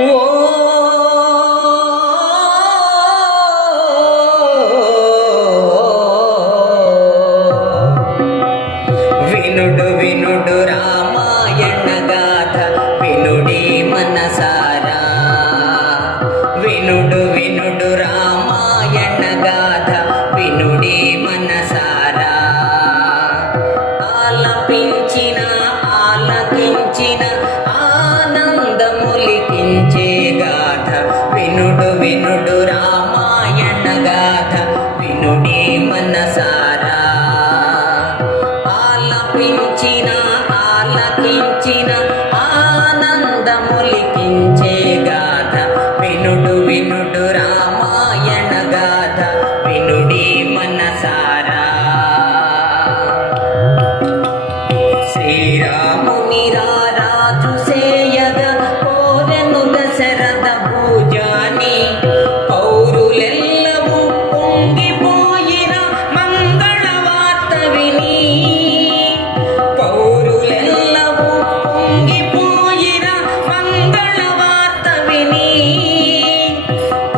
ఓ వినుడు వినుడు రామాయణ గాథ వినుడి మనసారా. వినుడు వినుడు రామాయణ గాథ వినుడి మనసారా. ఆలపించిన ఆలకించిన ఆనందములికించే గాథ వినుడు వినుడు రామాయణ గాథ వినుడి మనసారా. ఆలపించిన ఆలకించిన ఆనందములికించే గాథ వినుడు వినుడు రామాయణ గాథ వినుడి మనసారా. శ్రీరాముని రారాజు సేయగా కోరెను దశరథ భూజాని. పౌరులెల్లవూ పొంగిపోయిన మంగళ వార్త విని. పౌరులెల్లవూ పొంగిపోయిన మంగళ వార్త విని.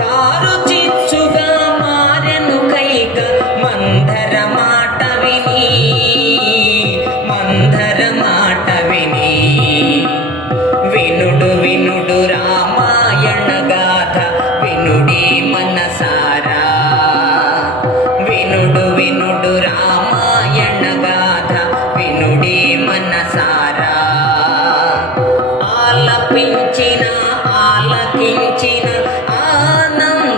కారు చిచ్చుగా మారెను కైక మందర మాట విని. మందర మాట విని. వినుడు వినుడు రామాయణ గాథ వినుడి మనసారా. వినుడు వినుడు రామాయణ గాథ వినుడి మనసారా. ఆలపించిన ఆలకించిన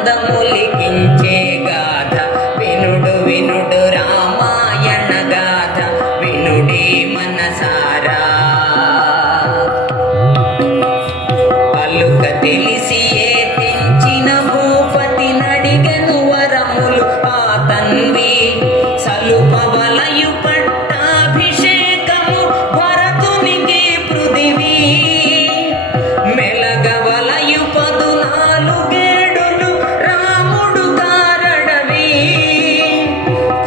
ఆనందములికించే గాథ వినుడు వినుడు రామాయణ గాథ వినుడి మనసారా. అలుక తెలిసి ఏ తెంచిన భూపతి నడిగను వరములు ఆ తన్వి. సలుపవలయు పట్టాభిషేకము భరతునికి పృథివీ. మెలగవలయు 14 రాముడు కారడవి.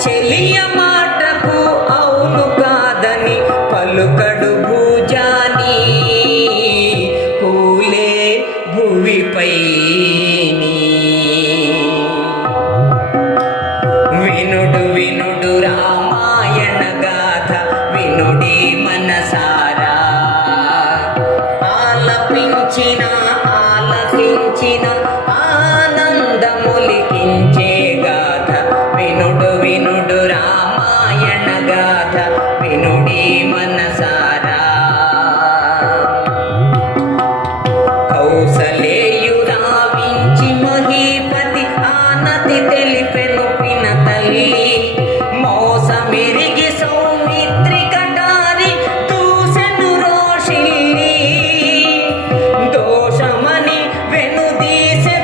చెలియ మాటకు అవును కాదని పలుకడు భూజాని. పూలే భువిపై వినుడు వినుడు రామాయణ గాథ వినుడి మనసారా. ఆలపించిన ఆలకించిన ఆనందములికించే గాథ వినుడు వినుడు రామాయణ గాథ వినుడి మనసారా. కౌసలేయురావించి మహీపతి ఆనతి తెలిపెను పిన తల్లి. మోసమెరిగి సౌమిత్రి కటారి దూసెను రోషిల్లి. దోషమని వెనుదీసె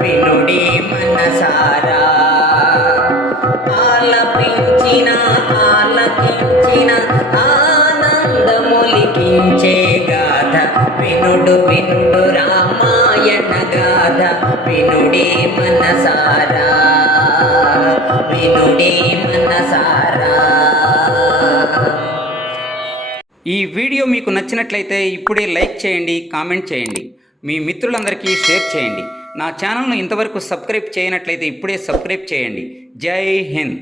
వినుడి మనసారా. ఆలపించిన ఆలకించిన ఆనందమొలికించే గాథ వినుడు వినుడు రామాయణ గాథ వినుడి మనసారా, వినుడి మనసారా. ఈ వీడియో మీకు నచ్చినట్లయితే ఇప్పుడే లైక్ చేయండి, కామెంట్ చేయండి, మీ మిత్రులందరికీ షేర్ చేయండి. నా ఛానల్ను ఇంతవరకు సబ్స్క్రైబ్ చేయనట్లయితే ఇప్పుడే సబ్స్క్రైబ్ చేయండి. జై హింద్.